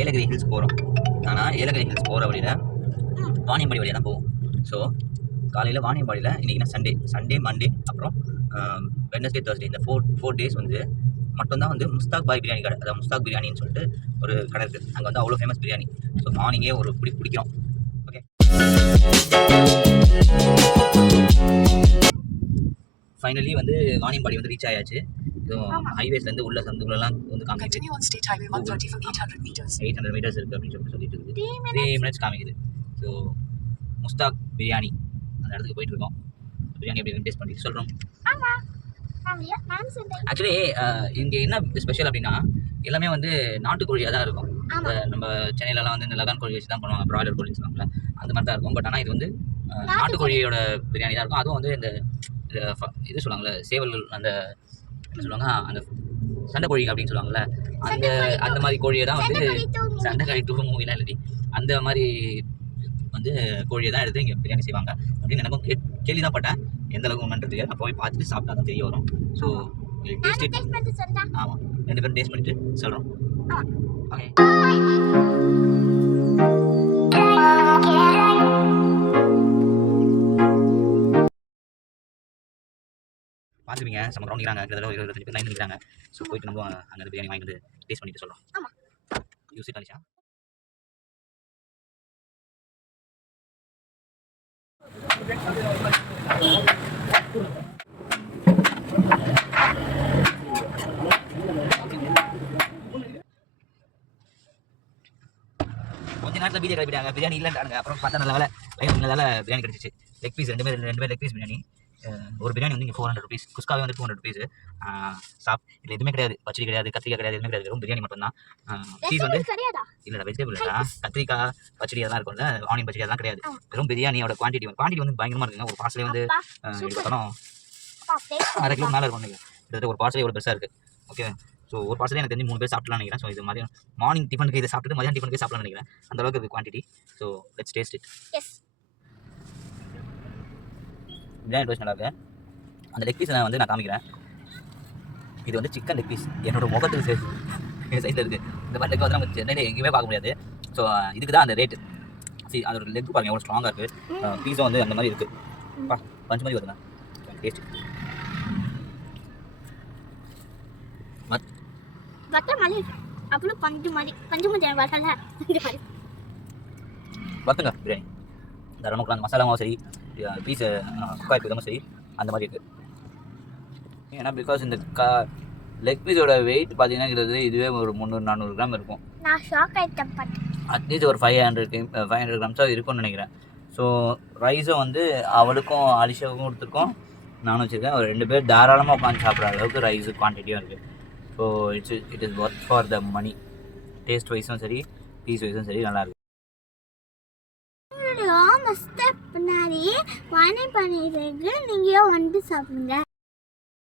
Yelagiri hills போகிறோம். ஆனால் Yelagiri hills போகிற வழியில் வாணியம்பாடி வழியாக தான் போவோம். ஸோ காலையில் வாணியம்பாடியில் இன்றைக்கி சண்டே மண்டே அப்புறம் வெட்னஸ்டே தேர்ஸ்டே இந்த ஃபோர் டேஸ் வந்து மட்டும்தான் வந்து முஸ்தாக் பாய் பிரியாணி கடை, அதாவது முஸ்தாக் பிரியாணின்னு சொல்லிட்டு ஒரு கடை இருக்குது. அங்கே வந்து அவ்வளோ ஃபேமஸ் பிரியாணி. ஸோ மார்னிங்கே ஒரு பிடிக்கிறோம். ஓகே, ஃபைனலி வந்து வாணியம்பாடி வந்து ரீச் ஆயாச்சு. ஹைவேஸ்லேருந்து உள்ள சந்துக்குள்ளெல்லாம் வந்து காமிக்குது 800 மீட்டர்ஸ் இருக்குது அப்படின்னு சொல்லிட்டு இருக்குது. 3 மினிட்ஸ் காமிக்குது. ஸோ முஸ்தாக் பிரியாணி அந்த இடத்துக்கு போயிட்டு இருக்கோம். பிரியாணி எப்படி டேஸ்ட் பண்ணி சொல்கிறோம். ஆக்சுவலி இங்கே என்ன ஸ்பெஷல் அப்படின்னா எல்லாமே வந்து நாட்டுக்கோழியாக தான் இருக்கும். நம்ம சென்னையிலலாம் வந்து இந்த லகான் கோழி வச்சு தான் பண்ணுவாங்க, ப்ராய்லர் கோழி சொல்லுவாங்க, அந்த மாதிரி தான் இருக்கும். பட் ஆனால் இது வந்து நாட்டுக்கோழியோட பிரியாணி தான் இருக்கும். அதுவும் வந்து இந்த இது சொல்லுவாங்கள்ல, சேவல் அந்த என்ன சொல்லுவாங்க, அந்த சண்டை கோழி அப்படின்னு சொல்லுவாங்கள்ல, அந்த மாதிரி கோழியை தான் வந்து சண்டை கோழி 2 மூவிலாம் எழுதி அந்த மாதிரி வந்து கோழியை தான் எடுத்து இங்கே பிரியாணி செய்வாங்க அப்படின்னு எனக்கும் கேள்வி தான் பட்டேன். எந்த அளவுக்கு உண்மைன்றது நான் போய் பார்த்துட்டு சாப்பிட்டா தான் தெரிய வரும். ஸோ ஆமாம், 2 பேரும் டேஸ்ட் பண்ணிட்டு சொல்கிறோம். ஓகே, பார்த்துருப்பீங்க நம்ம கிரௌண்டிக்கிறாங்க, கிட்டத்தட்ட 25 பேர் லைன் நிற்கிறாங்க. ஸோ போயிட்டு நம்ம அங்கே பிரியாணி வாங்கிட்டு டேஸ்ட் பண்ணிட்டு சொல்கிறோம். யூஸ் காலிச்சா கொஞ்ச நேரத்தில் பிரியாணி கிளப்பிட்டாங்க. பிரியாணி இல்லைன்றாங்க. அப்புறம் பார்த்தா நல்ல வேலை லைன் இருந்ததால் பிரியாணி கிடச்சிச்சு. லெக் பீஸ் ரெண்டு பேர் லெக் பீஸ் பிரியாணி. ஒரு பிரியாணி வந்து இங்கே 400 ருபீஸ், குஸ்காவே வந்து 200 ருபீஸ். இதில் எதுவுமே கிடையாது, பச்சடி கிடையாது, கத்திரிக்காய் கிடையாது, எதுவுமே கிடையாது, வெறும் பிரியாணி மட்டும்தான். பீஸ் வந்து இல்லை வெஜிடபிள் இல்லைடா, கத்திரிக்காய் பச்சடி அதெல்லாம் இருக்கும்ல, ஆனியன் பச்சடி அதெல்லாம் கிடையாது. வெறும் பிரியாணியோட குவான்டிட்டி வந்து பயங்கரமாக இருக்குங்க. ஒரு பார்சலே வந்து பார்த்தோம் 1/2 கிலோ மேலே இருக்கும். கிட்டத்தட்ட ஒரு பார்சலே எவ்வளோ பெருசாக இருக்குது. ஓகே, ஸோ ஒரு பார்சலே எனக்கு தெரிஞ்சு 3 பேர் சாப்பிட்லாம் நினைக்கிறேன். ஸோ இது மாதிரி மார்னிங் டிஃபனுக்கு இதை சாப்பிட்டு மதியம் டிஃபனுக்கு சாப்பிடலாம் நினைக்கிறேன். அந்த அளவுக்கு இருக்குது quantity. So let's taste it. Biryani taste நல்லா இருக்கு. அந்த லெக் பீஸ் வந்து நான் காமிக்கிறேன். இது வந்து சிக்கன் லெக் பீஸ். என்னோட முகத்துக்கு சைடில் இருக்குது. இந்த மாதிரி லெக் வந்து நம்ம சென்னையில் எங்கேயுமே பார்க்க முடியாது. ஸோ இதுக்கு தான் அந்த ரேட்டு. சரி, அதோட லெக் பாருங்கள் எவ்வளோ ஸ்ட்ராங்காக இருக்குது. பீஸும் வந்து அந்த மாதிரி இருக்குது. பஞ்சு மாதிரி வருதுண்ணா டேஸ்ட். பார்த்துங்க பிரியாணி தரணும். அந்த மசாலாவும் சரி, பீஸு குக்காய் விதமும் சரி அந்த மாதிரி இருக்குது. ஏன்னா பிகாஸ் இந்த லெக் பீஸோட வெயிட் பார்த்தீங்கன்னா இதுவே ஒரு 300-400 கிராம் இருக்கும். அட்லீஸ்ட் ஒரு 500 கிராம்ஸாக இருக்கும்னு நினைக்கிறேன். ஸோ ரைஸும் வந்து அவளுக்கும் அலிஷாவுக்கும் கொடுத்துருக்கோம், நானும் வச்சுருக்கேன். ஒரு 2 பேர் தாராளமாக உட்காந்து சாப்பிட்ற அளவுக்கு ரைஸு குவான்டிட்டியும் இருக்குது. So it is worth for the money. Taste வைஸும் சரி, பீஸ் வைஸும் சரி நல்லாயிருக்கு. வாணி பண்ணிடுறீங்க, நீங்கள் வந்து சாப்பிடுங்க.